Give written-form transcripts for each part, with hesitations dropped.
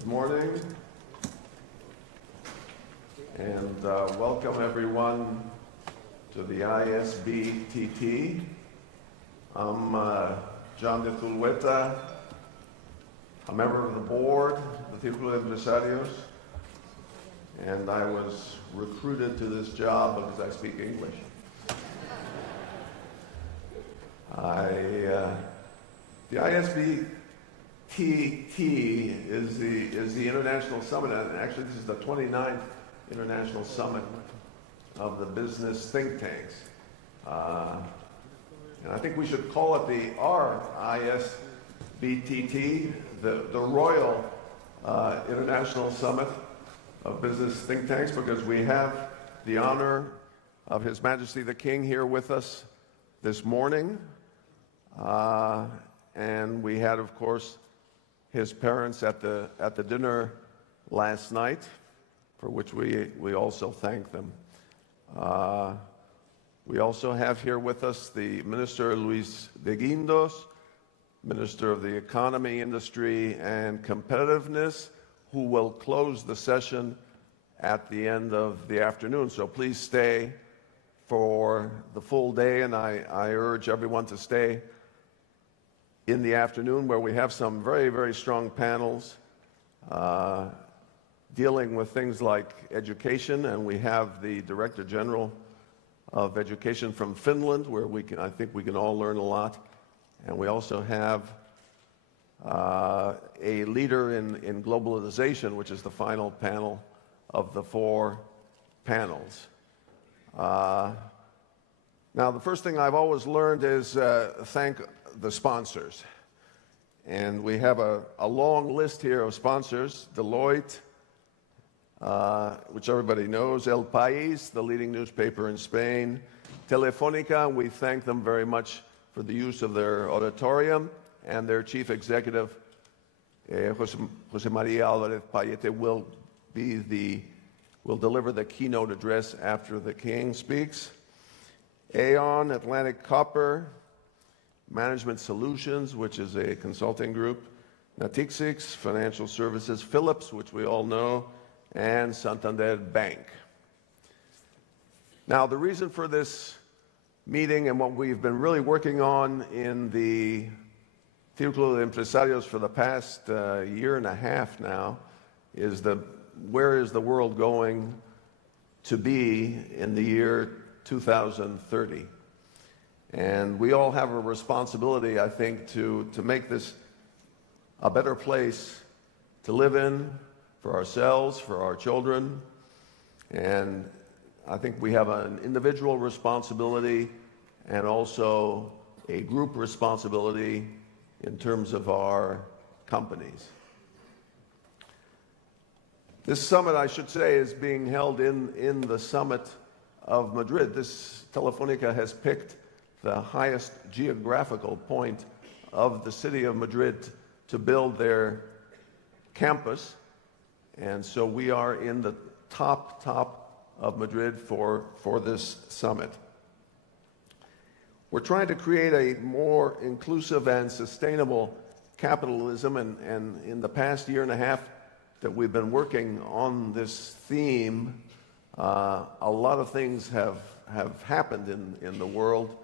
Good morning, and welcome everyone to the ISBTT. I'm John de Tulueta, a member of the board of the Círculo de Empresarios, and I was recruited to this job because I speak English. The ISBTT is the international summit, and actually this is the 29th international summit of the business think tanks. And I think we should call it the RISBTT, the Royal International Summit of Business Think Tanks, because we have the honor of His Majesty the King here with us this morning. And we had, of course, his parents at the dinner last night, for which we also thank them. We also have here with us the Minister Luis de Guindos, Minister of the Economy, Industry, and Competitiveness, who will close the session at the end of the afternoon. So please stay for the full day, and I urge everyone to stay in the afternoon, where we have some very, very strong panels dealing with things like education, and we have the Director General of Education from Finland, where I think we can all learn a lot. And we also have a leader in globalization, which is the final panel of the 4 panels. Now, the first thing I've always learned is thank the sponsors. And we have a long list here of sponsors: Deloitte, which everybody knows, El País, the leading newspaper in Spain, Telefónica, we thank them very much for the use of their auditorium, and their chief executive, José María Álvarez Payete, will deliver the keynote address after the King speaks. Aon, Atlantic Copper, Management Solutions, which is a consulting group, Natixis, Financial Services, Philips, which we all know, and Santander Bank. Now, the reason for this meeting and what we've been really working on in the Círculo de Empresarios for the past year and a half now is where is the world going to be in the year 2030? And we all have a responsibility, I think, to make this a better place to live in for ourselves, for our children. And I think we have an individual responsibility and also a group responsibility in terms of our companies. This summit, I should say, is being held in the summit of Madrid. Telefónica has picked the highest geographical point of the city of Madrid to build their campus. And so we are in the top of Madrid for this summit. we're trying to create a more inclusive and sustainable capitalism, and in the past year and a half that we've been working on this theme, a lot of things have happened in the world.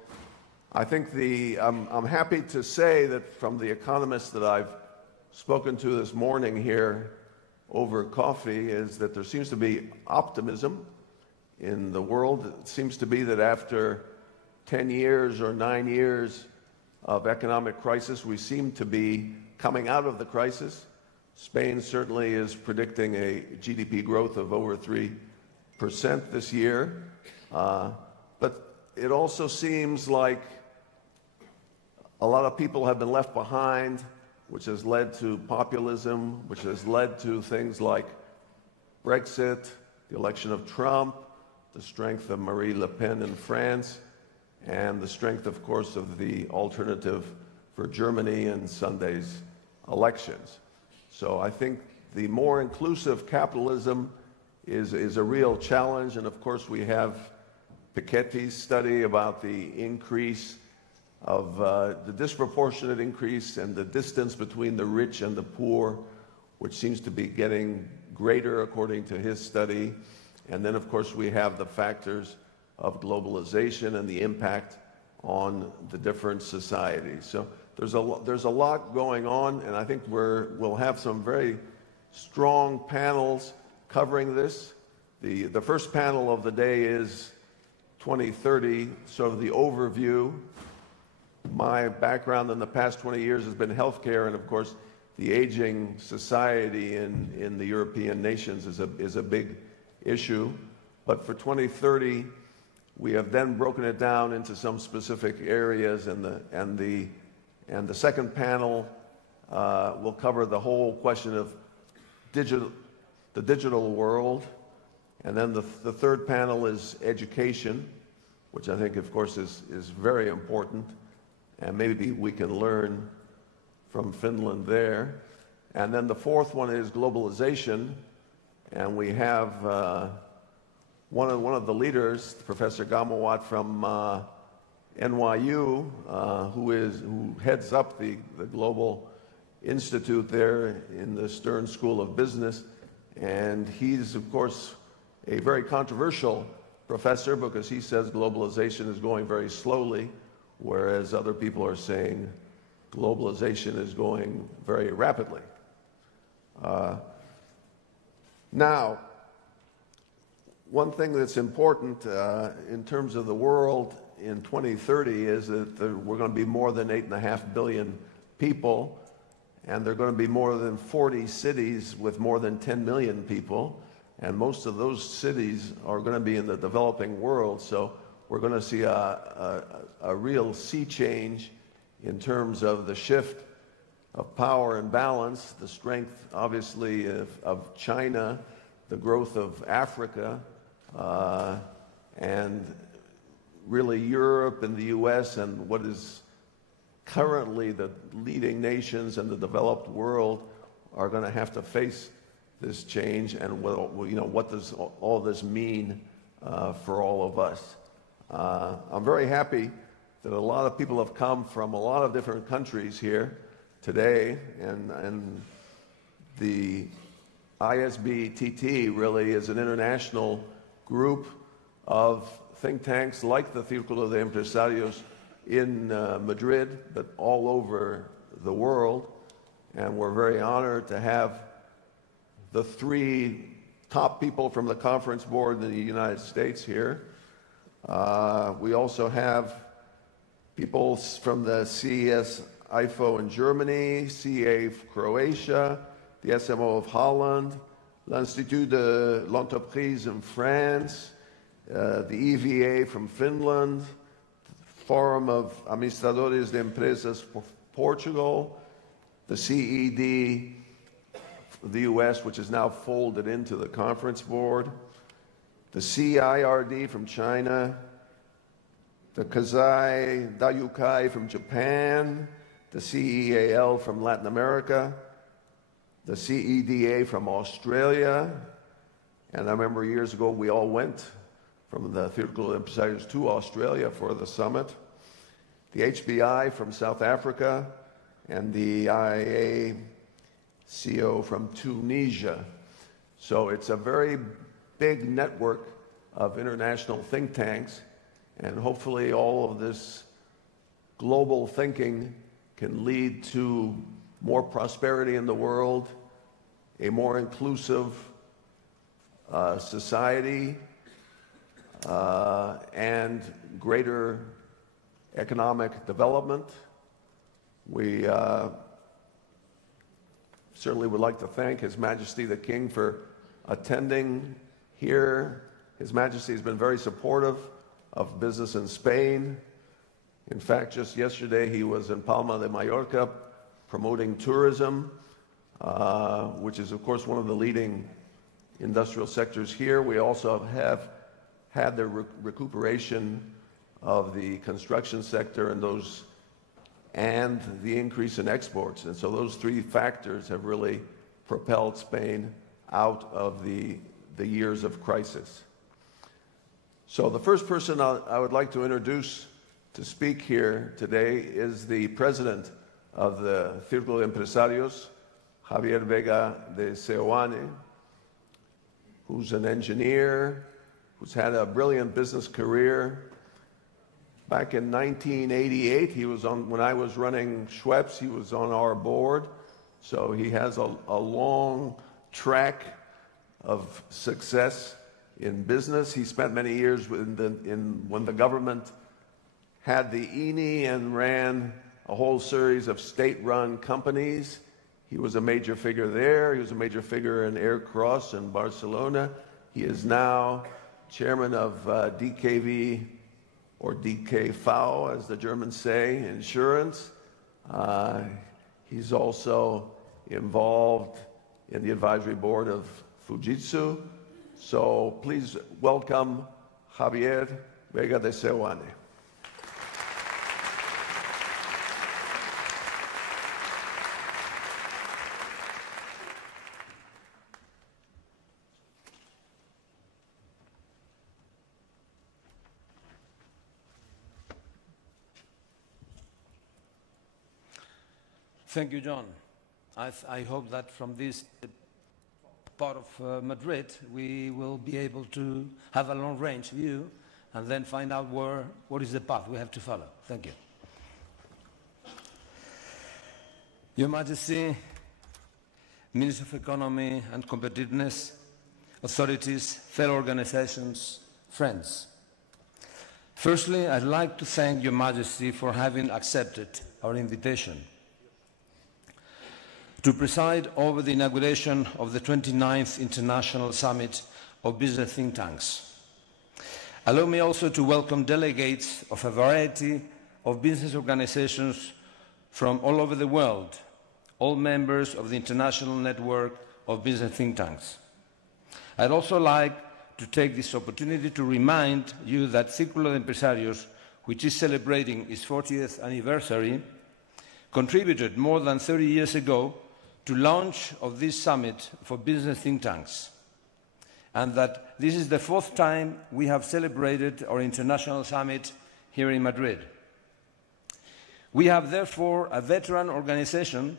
I think I'm happy to say that from the economists that I've spoken to this morning here over coffee is that there seems to be optimism in the world. It seems to be that after 10 years or 9 years of economic crisis, we seem to be coming out of the crisis. Spain certainly is predicting a GDP growth of over 3% this year. But it also seems like a lot of people have been left behind, which has led to populism, which has led to things like Brexit, the election of Trump, the strength of Marine Le Pen in France, and the strength, of course, of the alternative for Germany in Sunday's elections. So I think the more inclusive capitalism is a real challenge. And of course, we have Piketty's study about the increase of the disproportionate increase and the distance between the rich and the poor, which seems to be getting greater according to his study. And then, of course, we have the factors of globalization and the impact on the different societies. So there's a lot going on, and I think we'll have some very strong panels covering this. The first panel of the day is 2030, sort of the overview. My background in the past 20 years has been healthcare, and of course, the aging society in the European nations is a big issue. But for 2030, we have then broken it down into some specific areas, and the second panel will cover the whole question of the digital world. And then the third panel is education, which I think, of course, is very important. And maybe we can learn from Finland there. And then the fourth one is globalization. And we have one of the leaders, Professor Gamawat from NYU, who heads up the Global Institute there in the Stern School of Business. And he's, of course, a very controversial professor because he says globalization is going very slowly, whereas other people are saying globalization is going very rapidly. Now, one thing that's important in terms of the world in 2030 is that we're going to be more than 8.5 billion people, and there are going to be more than 40 cities with more than 10 million people, and most of those cities are going to be in the developing world. So we're going to see a real sea change in terms of the shift of power and balance, the strength, obviously, of China, the growth of Africa, and really Europe and the US and what is currently the leading nations and the developed world are going to have to face this change. And what does all this mean for all of us? I'm very happy that a lot of people have come from a lot of different countries here today, and the ISBTT really is an international group of think tanks like the Círculo de Empresarios in Madrid, but all over the world. And we're very honored to have the three top people from the conference board in the United States here. We also have people from the CES IFO in Germany, CA Croatia, the SMO of Holland, l'Institut de l'Entreprise in France, the EVA from Finland, Forum of Administradores de Empresas for Portugal, the CED of the US, which is now folded into the conference board, the CIRD from China, the Kazai Dayukai from Japan, the CEAL from Latin America, the CEDA from Australia, and I remember years ago we all went from the Círculo de Empresarios to Australia for the summit, the HBI from South Africa, and the IAA CEO from Tunisia. So it's a very big network of international think tanks, and hopefully all of this global thinking can lead to more prosperity in the world, a more inclusive society, and greater economic development. We certainly would like to thank His Majesty the King for attending here. His Majesty has been very supportive of business in Spain. In fact, just yesterday he was in Palma de Mallorca promoting tourism, which is of course one of the leading industrial sectors here. We also have had the recuperation of the construction sector and the increase in exports. And so those three factors have really propelled Spain out of the years of crisis. So the first person I would like to introduce to speak here today is the president of the Círculo de Empresarios, Javier Vega de Seoane, who's an engineer, who's had a brilliant business career. Back in 1988, when I was running Schweppes, he was on our board. So he has a long track of success in business. He spent many years when the government had the INI and ran a whole series of state-run companies. He was a major figure there. He was a major figure in Air Cross in Barcelona. He is now chairman of DKV, or DKV, as the Germans say, insurance. He's also involved in the advisory board of Fujitsu. So please welcome Javier Vega de Seoane. Thank you, John. I hope that from this part of Madrid, we will be able to have a long-range view and then find out what is the path we have to follow. Thank you. Your Majesty, Minister of Economy and Competitiveness, authorities, fellow organizations, friends. Firstly, I'd like to thank Your Majesty for having accepted our invitation to preside over the inauguration of the 29th International Summit of Business Think Tanks. Allow me also to welcome delegates of a variety of business organizations from all over the world, all members of the International Network of Business Think Tanks. I'd also like to take this opportunity to remind you that Círculo de Empresarios, which is celebrating its 40th anniversary, contributed more than 30 years ago to launch of this summit for business think tanks, and that this is the fourth time we have celebrated our international summit here in Madrid. We have therefore a veteran organization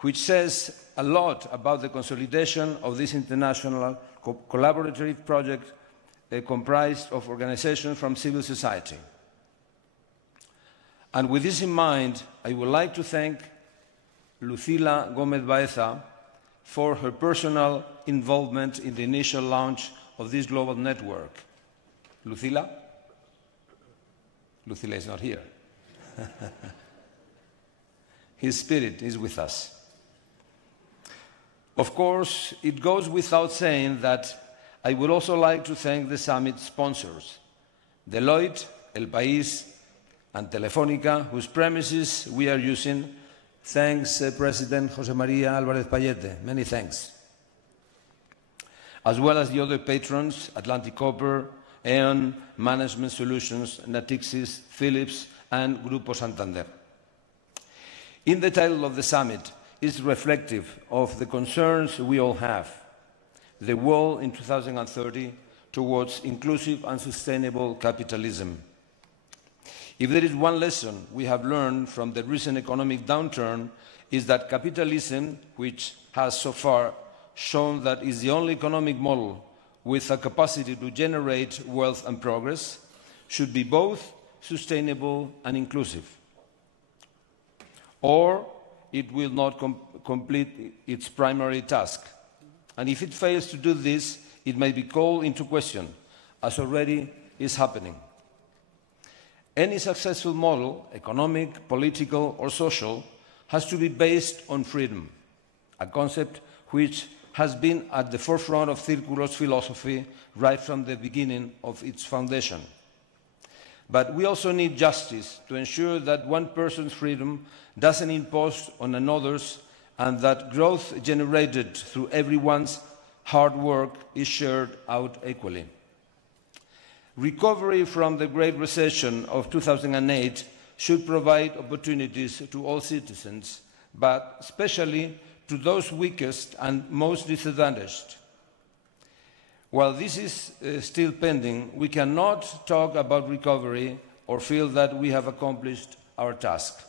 which says a lot about the consolidation of this international collaborative project comprised of organizations from civil society. And with this in mind, I would like to thank Lucila Gómez Baeza for her personal involvement in the initial launch of this global network. Lucila? Lucila is not here. His spirit is with us. Of course, it goes without saying that I would also like to thank the summit sponsors, Deloitte, El País, and Telefónica, whose premises we are using. Thanks, President José María Álvarez Payete. Many thanks. As well as the other patrons, Atlantic Copper, Aon, Management Solutions, Natixis, Philips, and Grupo Santander. In the title of the summit is reflective of the concerns we all have. The world in 2030 towards inclusive and sustainable capitalism. If there is one lesson we have learned from the recent economic downturn, is that capitalism, which has so far shown that is the only economic model with a capacity to generate wealth and progress, should be both sustainable and inclusive. Or it will not complete its primary task. And if it fails to do this, it may be called into question, as already is happening. Any successful model, economic, political, or social, has to be based on freedom, a concept which has been at the forefront of Círculo's philosophy right from the beginning of its foundation. But we also need justice to ensure that one person's freedom doesn't impose on another's, and that growth generated through everyone's hard work is shared out equally. Recovery from the Great Recession of 2008 should provide opportunities to all citizens, but especially to those weakest and most disadvantaged. While this is still pending, we cannot talk about recovery or feel that we have accomplished our task.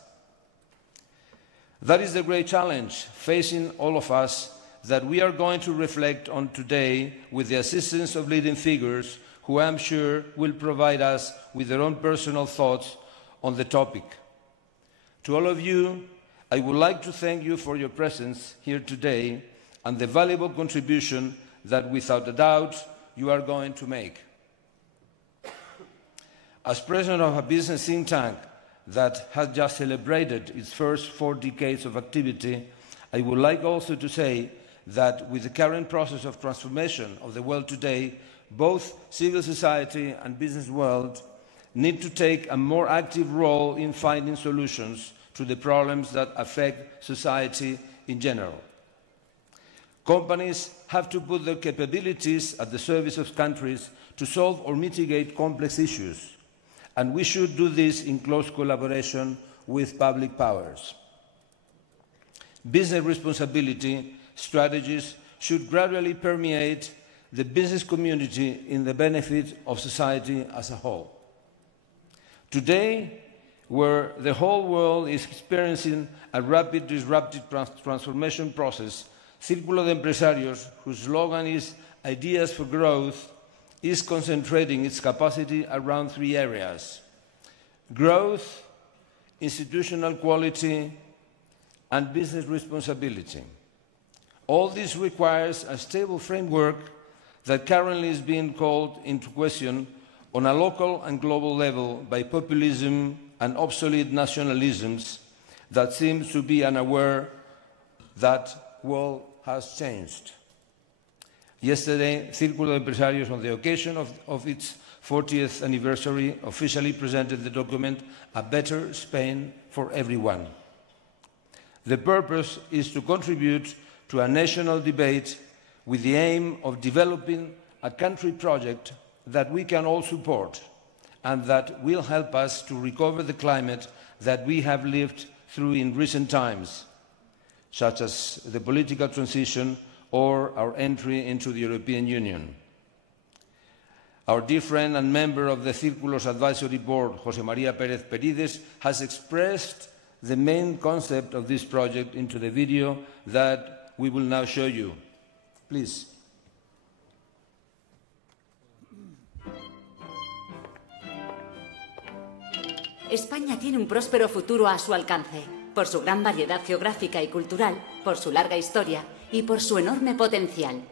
That is the great challenge facing all of us that we are going to reflect on today with the assistance of leading figures who I am sure will provide us with their own personal thoughts on the topic. To all of you, I would like to thank you for your presence here today and the valuable contribution that, without a doubt, you are going to make. As president of a business think tank that has just celebrated its first 4 decades of activity, I would like also to say that with the current process of transformation of the world today, both civil society and business world need to take a more active role in finding solutions to the problems that affect society in general. Companies have to put their capabilities at the service of countries to solve or mitigate complex issues, and we should do this in close collaboration with public powers. Business responsibility strategies should gradually permeate the business community in the benefit of society as a whole. Today, where the whole world is experiencing a rapid disruptive transformation process, Círculo de Empresarios, whose slogan is Ideas for Growth, is concentrating its capacity around 3 areas: growth, institutional quality, and business responsibility. All this requires a stable framework that currently is being called into question on a local and global level by populism and obsolete nationalisms that seems to be unaware that world has changed. Yesterday, Círculo de Empresarios, on the occasion of its 40th anniversary, officially presented the document A Better Spain for Everyone. The purpose is to contribute to a national debate with the aim of developing a country project that we can all support and that will help us to recover the climate that we have lived through in recent times, such as the political transition or our entry into the European Union. Our dear friend and member of the Círculo's Advisory Board, José María Pérez Perides, has expressed the main concept of this project into the video that we will now show you. Please. España tiene un próspero futuro a su alcance, por su gran variedad geográfica y cultural, por su larga historia y por su enorme potencial.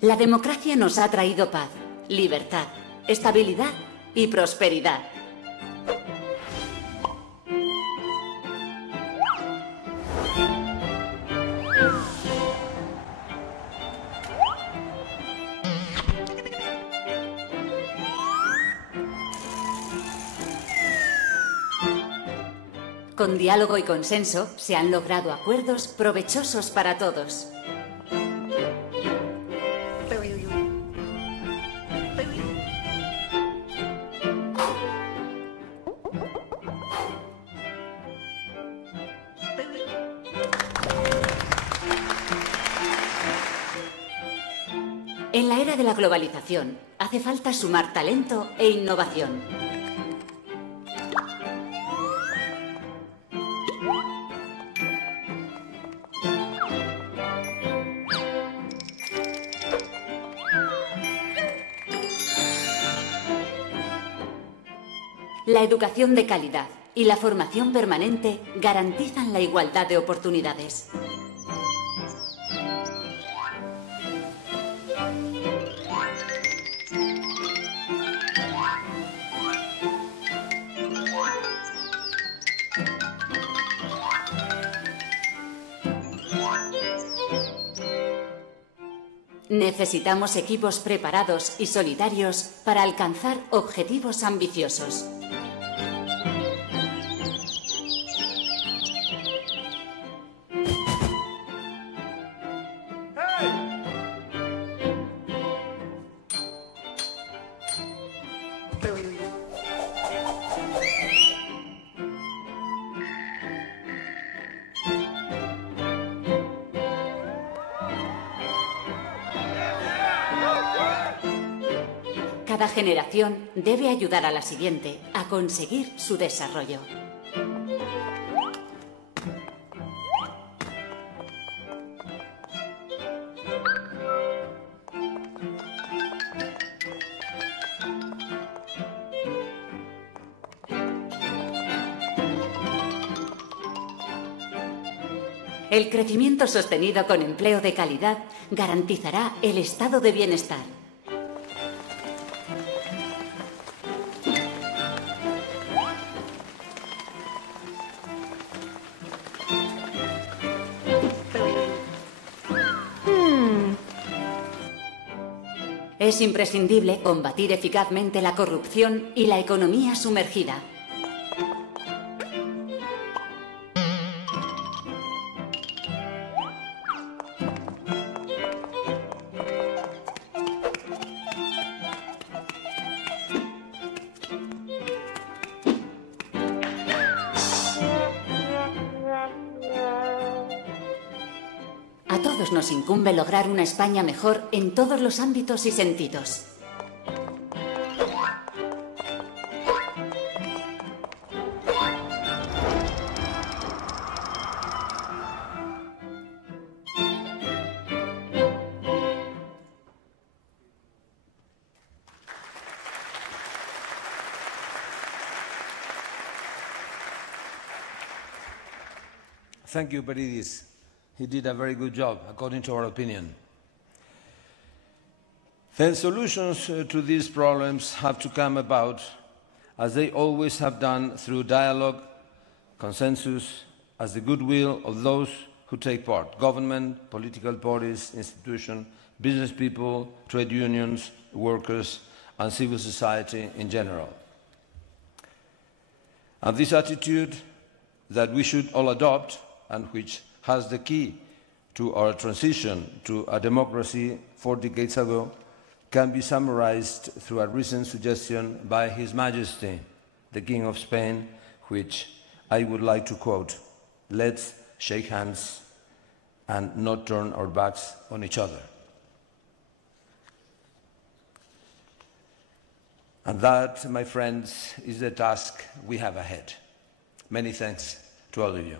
La democracia nos ha traído paz, libertad, estabilidad y prosperidad. Con diálogo y consenso se han logrado acuerdos provechosos para todos. En la era de la globalización, hace falta sumar talento e innovación. La educación de calidad y la formación permanente garantizan la igualdad de oportunidades. Necesitamos equipos preparados y solidarios para alcanzar objetivos ambiciosos. Cada generación debe ayudar a la siguiente a conseguir su desarrollo. El crecimiento sostenido con empleo de calidad garantizará el estado de bienestar. Es imprescindible combatir eficazmente la corrupción y la economía sumergida. A todos nos incumbe lograr una España mejor en todos los ámbitos y sentidos. Thank you, Peridis. He did a very good job, according to our opinion. The solutions to these problems have to come about, as they always have done, through dialogue, consensus, as the goodwill of those who take part: government, political parties, institutions, business people, trade unions, workers, and civil society in general. And this attitude that we should all adopt, and which has the key to our transition to a democracy 4 decades ago, can be summarized through a recent suggestion by His Majesty, the King of Spain, which I would like to quote: "Let's shake hands and not turn our backs on each other." And that, my friends, is the task we have ahead. Many thanks to all of you.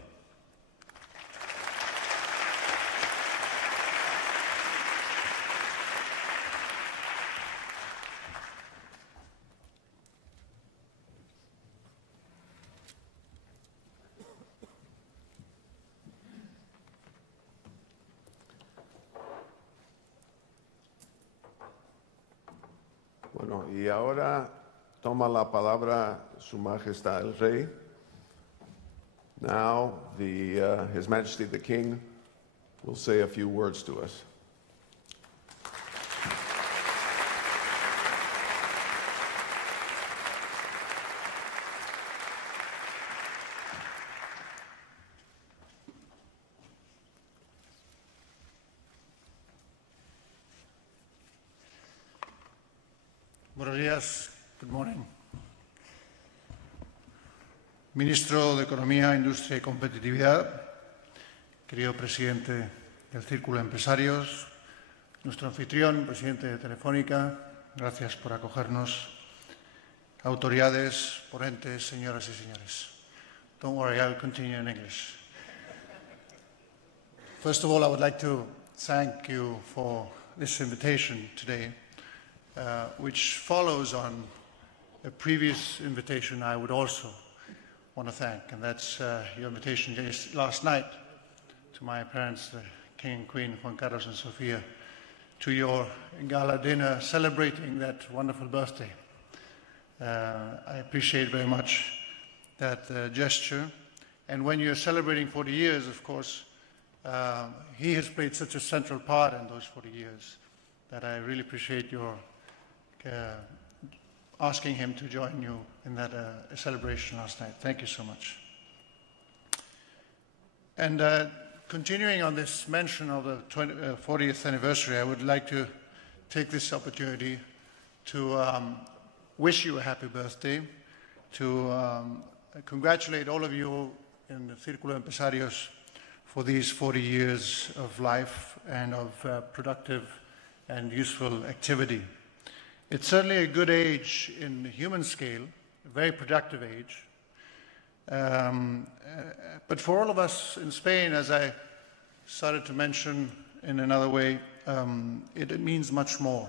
Bueno, y ahora toma la palabra Su Majestad el Rey. Now, His Majesty the King will say a few words to us. Buenos días. Good morning. Ministro de Economía, Industria y Competitividad, querido presidente del Círculo de Empresarios, nuestro anfitrión, presidente de Telefónica, gracias por acogernos, autoridades, ponentes, señoras y señores. Don't worry, I'll continue in English. First of all, I would like to thank you for this invitation today, which follows on a previous invitation I would also want to thank, and that's your invitation last night to my parents, the King and Queen, Juan Carlos and Sofia, to your gala dinner celebrating that wonderful birthday. I appreciate very much that gesture. And when you're celebrating 40 years, of course, he has played such a central part in those 40 years that I really appreciate your asking him to join you in that celebration last night. Thank you so much. And continuing on this mention of the 40th anniversary, I would like to take this opportunity to wish you a happy birthday, to congratulate all of you in the Círculo de Empresarios for these 40 years of life and of productive and useful activity. It's certainly a good age in the human scale, a very productive age. But for all of us in Spain, as I started to mention in another way, it means much more,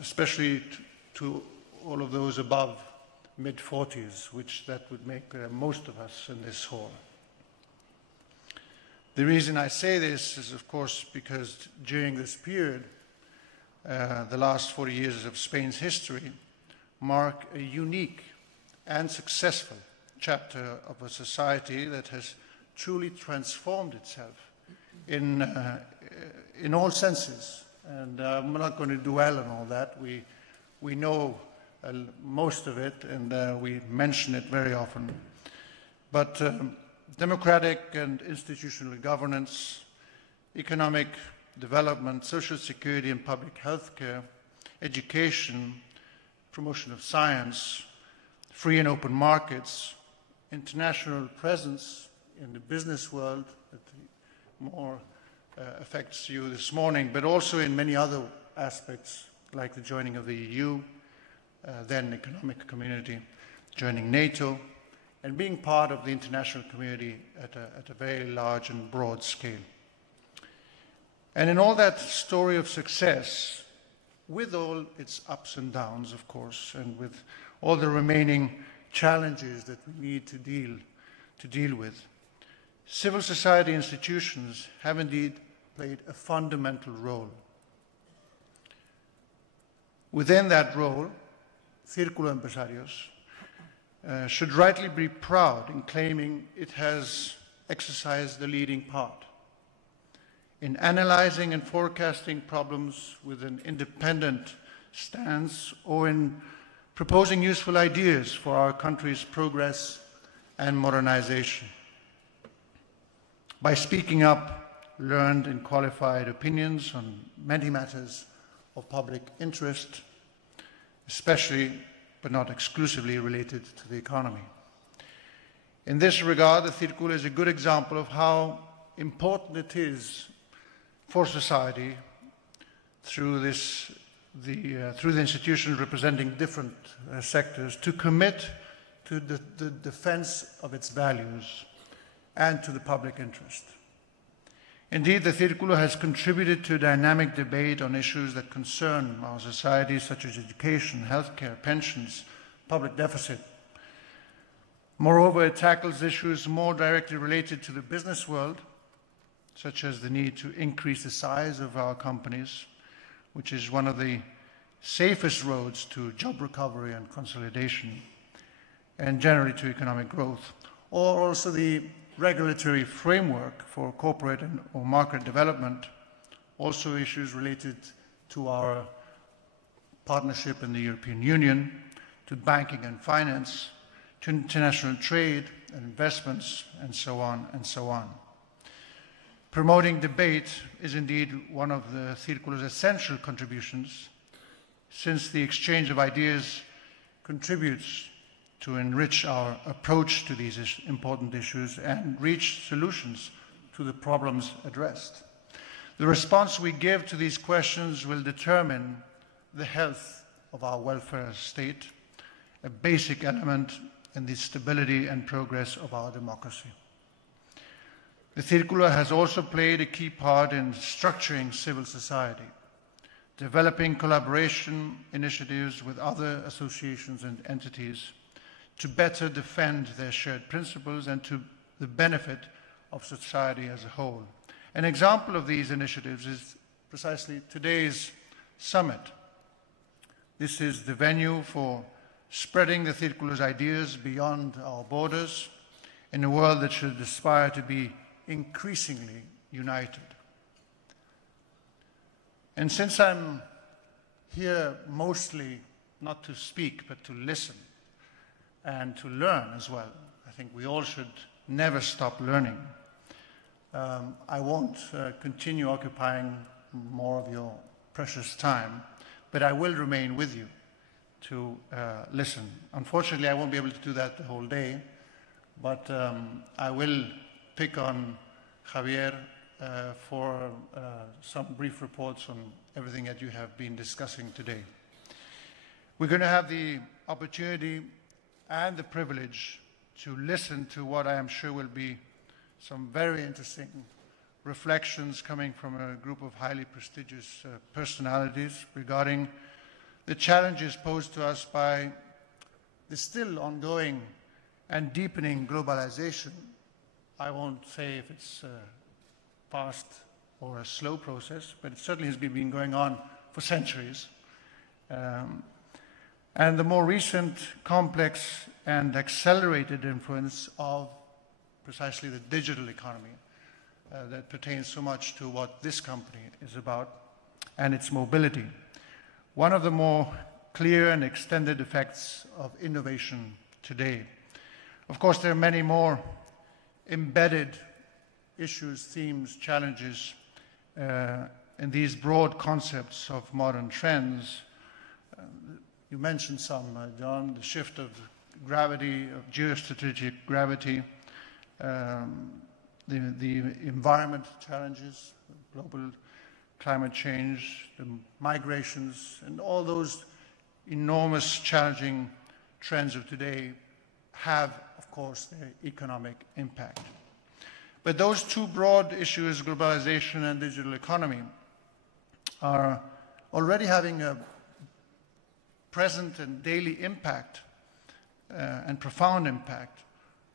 especially to all of those above mid-40s, which that would make most of us in this hall. The reason I say this is, of course, because during this period, the last 40 years of Spain's history mark a unique and successful chapter of a society that has truly transformed itself in all senses. And I'm not going to dwell on all that. We know most of it, and we mention it very often. But democratic and institutional governance, economic development, social security and public health care, education, promotion of science, free and open markets, international presence in the business world that more affects you this morning, but also in many other aspects like the joining of the EU, then economic community, joining NATO, and being part of the international community at a very large and broad scale. And in all that story of success, with all its ups and downs, of course, and with all the remaining challenges that we need to deal with, civil society institutions have indeed played a fundamental role. Within that role, Círculo de Empresarios should rightly be proud in claiming it has exercised the leading part in analyzing and forecasting problems with an independent stance, or in proposing useful ideas for our country's progress and modernization. By speaking up learned and qualified opinions on many matters of public interest, especially but not exclusively related to the economy. In this regard, the Círculo is a good example of how important it is for society, through the institutions representing different sectors, to commit to the defense of its values and to the public interest. Indeed, the Círculo has contributed to a dynamic debate on issues that concern our society, such as education, healthcare, pensions, public deficit. Moreover, it tackles issues more directly related to the business world, such as the need to increase the size of our companies, which is one of the safest roads to job recovery and consolidation, and generally to economic growth, or also the regulatory framework for corporate or market development, also issues related to our partnership in the European Union, to banking and finance, to international trade and investments, and so on and so on. Promoting debate is indeed one of the Círculo's essential contributions, since the exchange of ideas contributes to enrich our approach to these important issues and reach solutions to the problems addressed. The The response we give to these questions will determine the health of our welfare state, a basic element in the stability and progress of our democracy. The Círculo has also played a key part in structuring civil society, developing collaboration initiatives with other associations and entities to better defend their shared principles and to the benefit of society as a whole. An example of these initiatives is precisely today's summit. This is the venue for spreading the Círculo's ideas beyond our borders in a world that should aspire to be increasingly united. And since I'm here mostly not to speak but to listen and to learn as well, I think we all should never stop learning. I won't continue occupying more of your precious time, but I will remain with you to listen. Unfortunately, I won't be able to do that the whole day, but I will pick on Javier for some brief reports on everything that you have been discussing today. We're going to have the opportunity and the privilege to listen to what I am sure will be some very interesting reflections coming from a group of highly prestigious personalities regarding the challenges posed to us by the still ongoing and deepening globalization. I won't say if it's fast or a slow process, but it certainly has been going on for centuries. And the more recent, complex, and accelerated influence of precisely the digital economy that pertains so much to what this company is about and its mobility. One of the more clear and extended effects of innovation today. Of course, there are many more embedded issues, themes, challenges in these broad concepts of modern trends. You mentioned some, John, the shift of gravity, of geostrategic gravity, the environment challenges, global climate change, the migrations, and all those enormous challenging trends of today have, of course, their economic impact. But those two broad issues, globalization and digital economy, are already having a present and daily impact and profound impact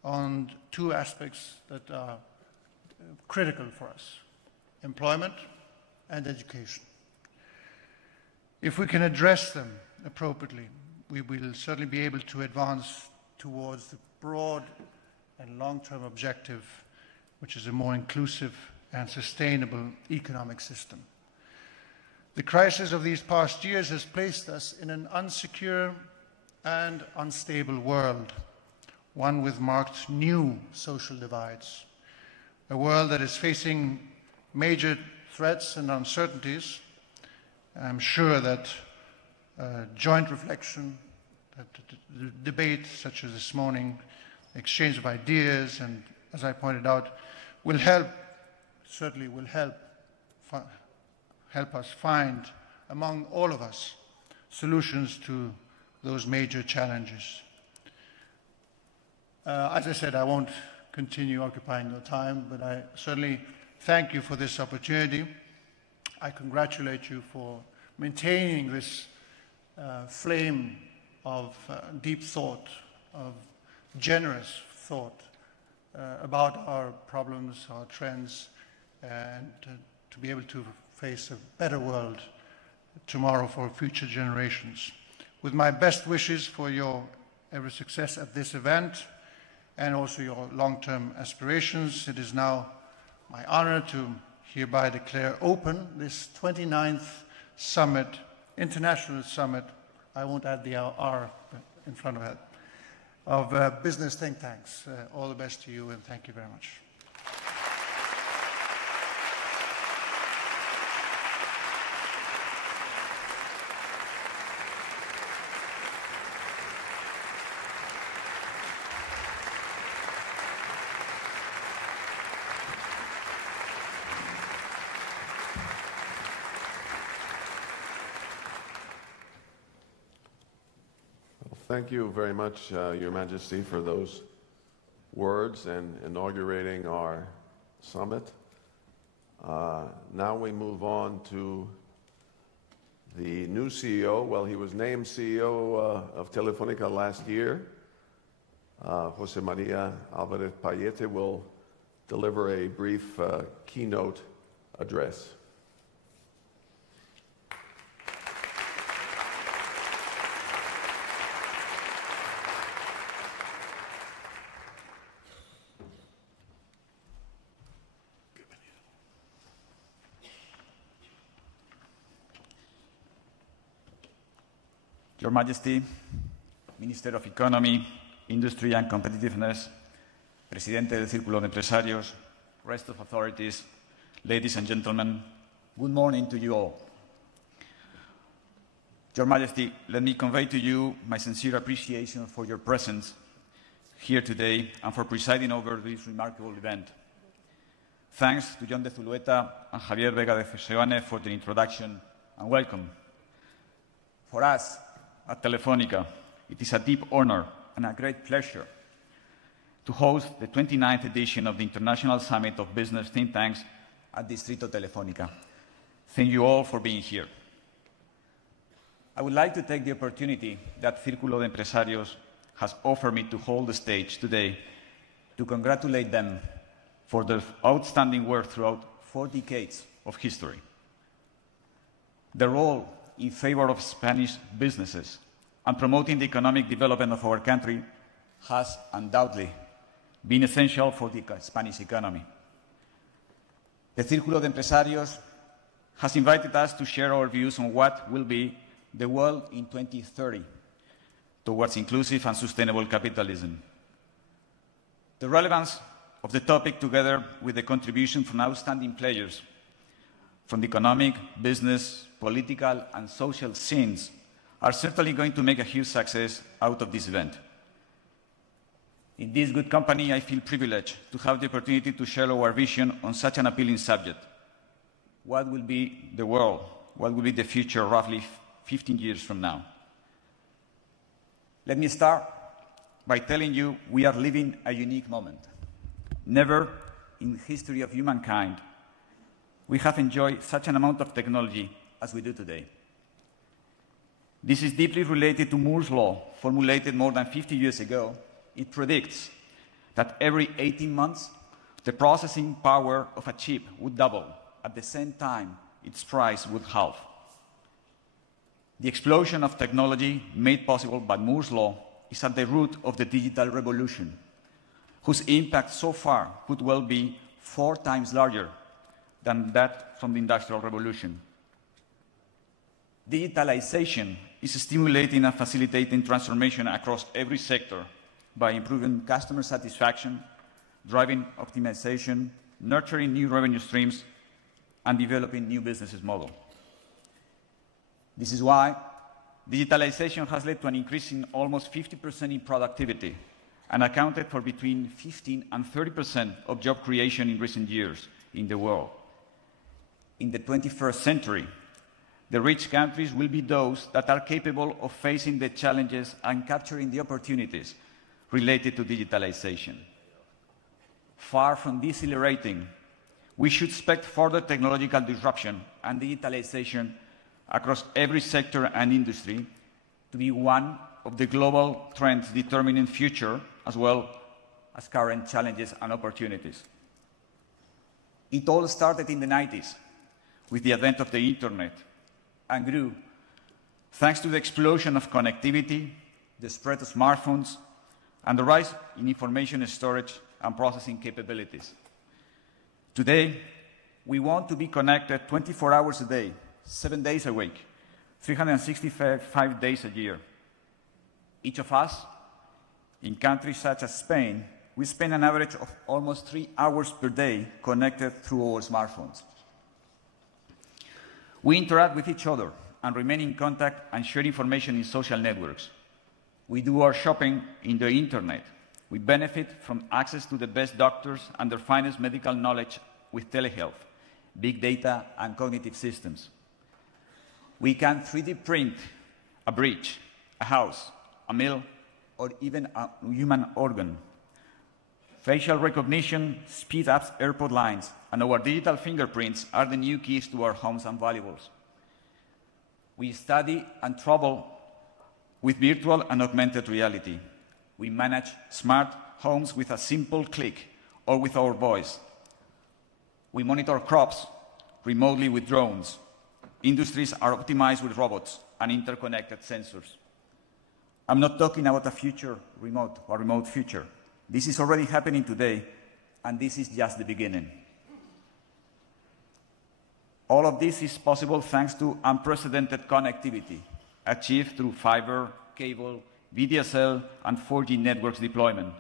on two aspects that are critical for us: employment and education. If we can address them appropriately, we will certainly be able to advance towards the broad and long-term objective, which is a more inclusive and sustainable economic system. The crisis of these past years has placed us in an unsecure and unstable world, one with marked new social divides, a world that is facing major threats and uncertainties. I'm sure that joint reflection, the debate such as this morning, exchange of ideas, and as I pointed out, will help, certainly will help us find, among all of us, solutions to those major challenges. As I said, I won't continue occupying your time, but I certainly thank you for this opportunity. I congratulate you for maintaining this flame of deep thought, of generous thought about our problems, our trends, and to be able to face a better world tomorrow for future generations. With my best wishes for your every success at this event and also your long-term aspirations, it is now my honor to hereby declare open this 29th summit, International Summit, I won't add the R in front of it, of business think tanks. All the best to you, and thank you very much. thank you very much, Your Majesty, for those words and inaugurating our summit. Now we move on to the new CEO. Well, he was named CEO of Telefónica last year. José María Álvarez Payete will deliver a brief keynote address. Your Majesty, Minister of Economy, Industry and Competitiveness, Presidente del Círculo de Empresarios, rest of authorities, ladies and gentlemen, good morning to you all. Your Majesty, let me convey to you my sincere appreciation for your presence here today and for presiding over this remarkable event. Thanks to John de Zulueta and Javier Vega de Seoane for the introduction and welcome. For us, at Telefónica, it is a deep honor and a great pleasure to host the 29th edition of the International Summit of Business Think Tanks at Distrito Telefónica. Thank you all for being here. I would like to take the opportunity that Círculo de Empresarios has offered me to hold the stage today to congratulate them for their outstanding work throughout 4 decades of history. Their role in favor of Spanish businesses and promoting the economic development of our country has undoubtedly been essential for the Spanish economy. The Círculo de Empresarios has invited us to share our views on what will be the world in 2030 towards inclusive and sustainable capitalism. The relevance of the topic, together with the contribution from outstanding players from the economic, business, political and social scenes, are certainly going to make a huge success out of this event. In this good company, I feel privileged to have the opportunity to share our vision on such an appealing subject. What will be the world? What will be the future roughly 15 years from now? Let me start by telling you we are living a unique moment. Never in the history of humankind we have enjoyed such an amount of technology as we do today. This is deeply related to Moore's law, formulated more than 50 years ago. It predicts that every 18 months, the processing power of a chip would double. At the same time, its price would halve. The explosion of technology made possible by Moore's law is at the root of the digital revolution, whose impact so far could well be 4 times larger than that from the Industrial Revolution. Digitalization is stimulating and facilitating transformation across every sector by improving customer satisfaction, driving optimization, nurturing new revenue streams, and developing new business models. This is why digitalization has led to an increase in almost 50% in productivity and accounted for between 15% and 30% of job creation in recent years in the world. In the 21st century, the rich countries will be those that are capable of facing the challenges and capturing the opportunities related to digitalization. Far from decelerating, we should expect further technological disruption and digitalization across every sector and industry to be one of the global trends determining future as well as current challenges and opportunities. It all started in the 90s with the advent of the Internet and grew thanks to the explosion of connectivity, the spread of smartphones, and the rise in information storage and processing capabilities. Today, we want to be connected 24 hours a day, 7 days a week, 365 days a year. Each of us, in countries such as Spain, we spend an average of almost 3 hours per day connected through our smartphones. We interact with each other and remain in contact and share information in social networks. We do our shopping in the internet. We benefit from access to the best doctors and their finest medical knowledge with telehealth, big data, and cognitive systems. We can 3D print a bridge, a house, a mill, or even a human organ. Facial recognition speeds up airport lines, and our digital fingerprints are the new keys to our homes and valuables. We study and travel with virtual and augmented reality. We manage smart homes with a simple click or with our voice. We monitor crops remotely with drones. Industries are optimized with robots and interconnected sensors. I'm not talking about a remote future. This is already happening today, and this is just the beginning. All of this is possible thanks to unprecedented connectivity achieved through fiber, cable, VDSL, and 4G networks deployment.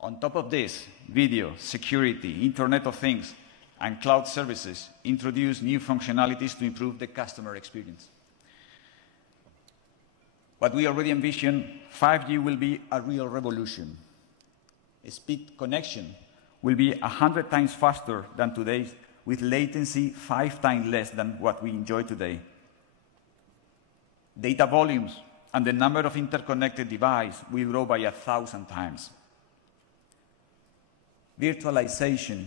On top of this, video, security, Internet of Things, and cloud services introduce new functionalities to improve the customer experience. But we already envision 5G will be a real revolution. Speed connection will be 100 times faster than today's, with latency 5 times less than what we enjoy today. Data volumes and the number of interconnected devices will grow by 1,000 times. Virtualization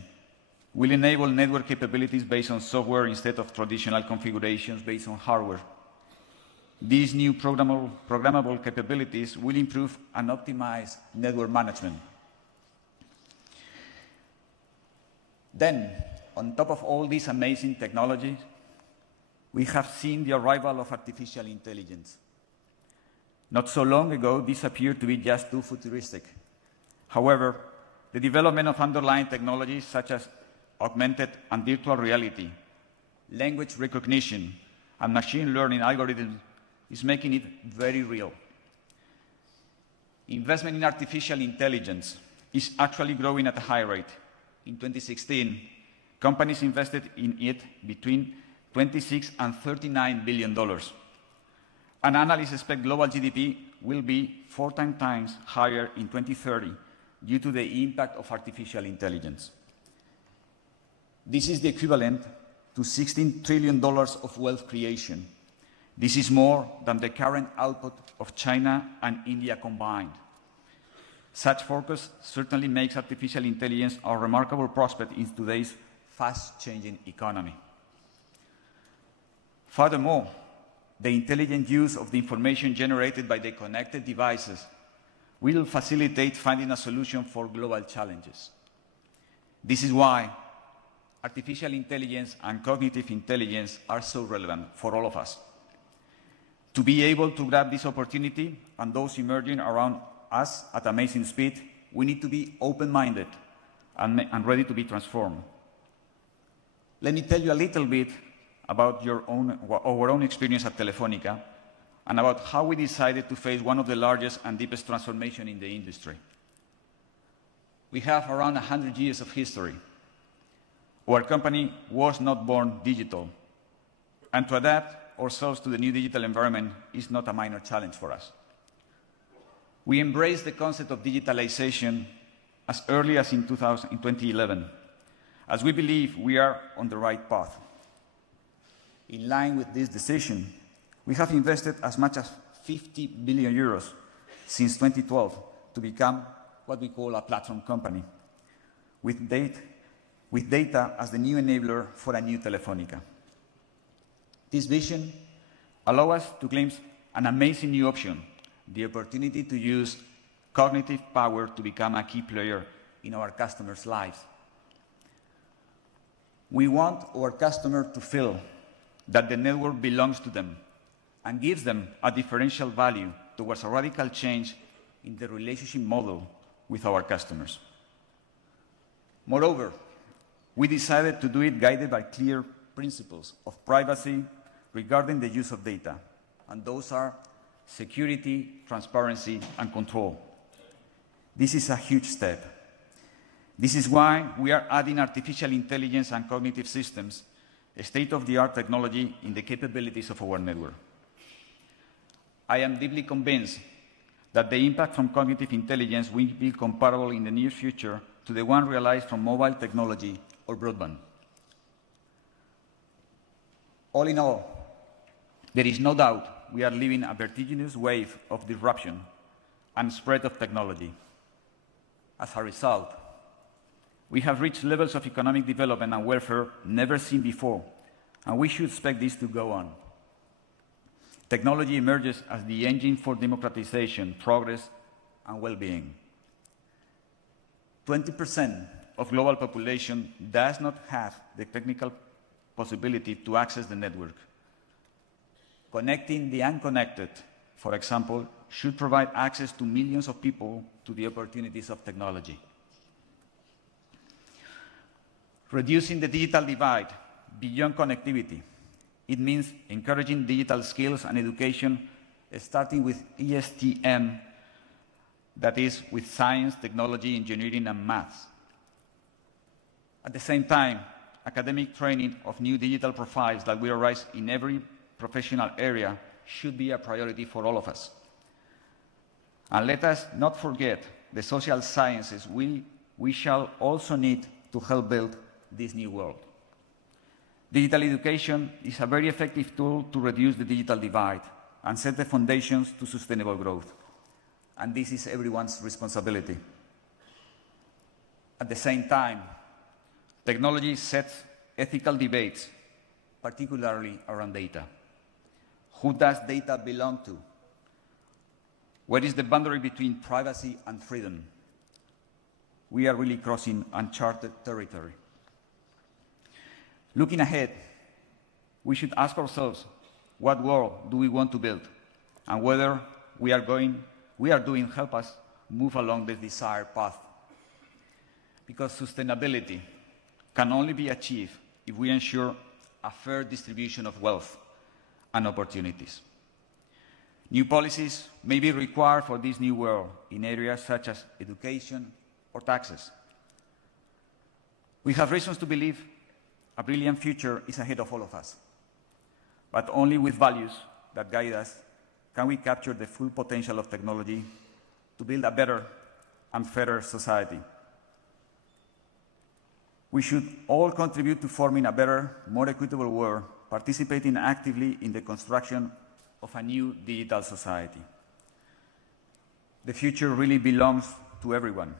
will enable network capabilities based on software instead of traditional configurations based on hardware. These new programmable capabilities will improve and optimize network management. Then, on top of all these amazing technologies, we have seen the arrival of artificial intelligence. Not so long ago, this appeared to be just too futuristic. However, the development of underlying technologies such as augmented and virtual reality, language recognition, and machine learning algorithms is making it very real. Investment in artificial intelligence is actually growing at a high rate. In 2016, companies invested in it between $26 and $39 billion. And analysts expect global GDP will be 14 times higher in 2030 due to the impact of artificial intelligence. This is the equivalent to $16 trillion of wealth creation. This is more than the current output of China and India combined. Such focus certainly makes artificial intelligence a remarkable prospect in today's fast-changing economy. Furthermore, the intelligent use of the information generated by the connected devices will facilitate finding a solution for global challenges. This is why artificial intelligence and cognitive intelligence are so relevant for all of us. To be able to grab this opportunity and those emerging around us at amazing speed, we need to be open-minded and ready to be transformed. Let me tell you a little bit about our own experience at Telefónica and about how we decided to face one of the largest and deepest transformations in the industry. We have around 100 years of history. Our company was not born digital, and to adapt ourselves to the new digital environment is not a minor challenge for us. We embraced the concept of digitalization as early as in 2011, as we believe we are on the right path. In line with this decision, we have invested as much as 50 billion euros since 2012 to become what we call a platform company, with data as the new enabler for a new Telefónica. This vision allows us to glimpse an amazing new option, the opportunity to use cognitive power to become a key player in our customers' lives. We want our customer to feel that the network belongs to them and gives them a differential value towards a radical change in the relationship model with our customers. Moreover, we decided to do it guided by clear principles of privacy regarding the use of data, and those are security, transparency, and control. This is a huge step. This is why we are adding artificial intelligence and cognitive systems, a state-of-the-art technology in the capabilities of our network. I am deeply convinced that the impact from cognitive intelligence will be comparable in the near future to the one realized from mobile technology or broadband. All in all, there is no doubt we are living a vertiginous wave of disruption and spread of technology. As a result, we have reached levels of economic development and welfare never seen before, and we should expect this to go on. Technology emerges as the engine for democratization, progress, and well-being. 20% of global population does not have the technical possibility to access the network. Connecting the unconnected, for example, should provide access to millions of people to the opportunities of technology. Reducing the digital divide beyond connectivity. It means encouraging digital skills and education, starting with ESTM, that is, with science, technology, engineering, and maths. At the same time, academic training of new digital profiles that will arise in every professional area should be a priority for all of us. And let us not forget the social sciences we shall also need to help build this new world. Digital education is a very effective tool to reduce the digital divide and set the foundations to sustainable growth. And this is everyone's responsibility. At the same time, technology sets ethical debates, particularly around data. Who does data belong to? Where is the boundary between privacy and freedom? We are really crossing uncharted territory. Looking ahead, we should ask ourselves, what world do we want to build? And whether we are doing help us move along the desired path. Because sustainability can only be achieved if we ensure a fair distribution of wealth and opportunities. New policies may be required for this new world in areas such as education or taxes. We have reasons to believe a brilliant future is ahead of all of us. But only with values that guide us can we capture the full potential of technology to build a better and fairer society. We should all contribute to forming a better, more equitable world, participating actively in the construction of a new digital society. The future really belongs to everyone.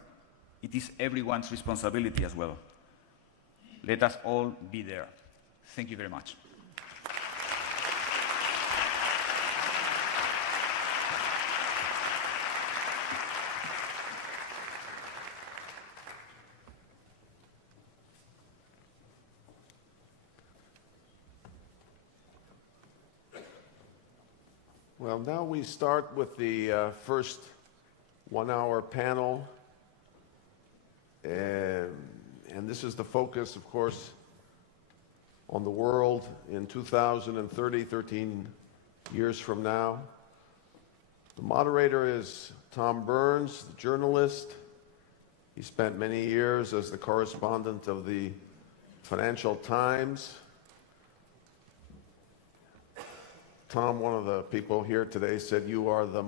It is everyone's responsibility as well. Let us all be there. Thank you very much. Well, now we start with the first one-hour panel. And this is the focus, of course, on the world in 2030, 13 years from now. The moderator is Tom Burns, the journalist. He spent many years as the correspondent of the Financial Times. Tom, one of the people here today, said you are the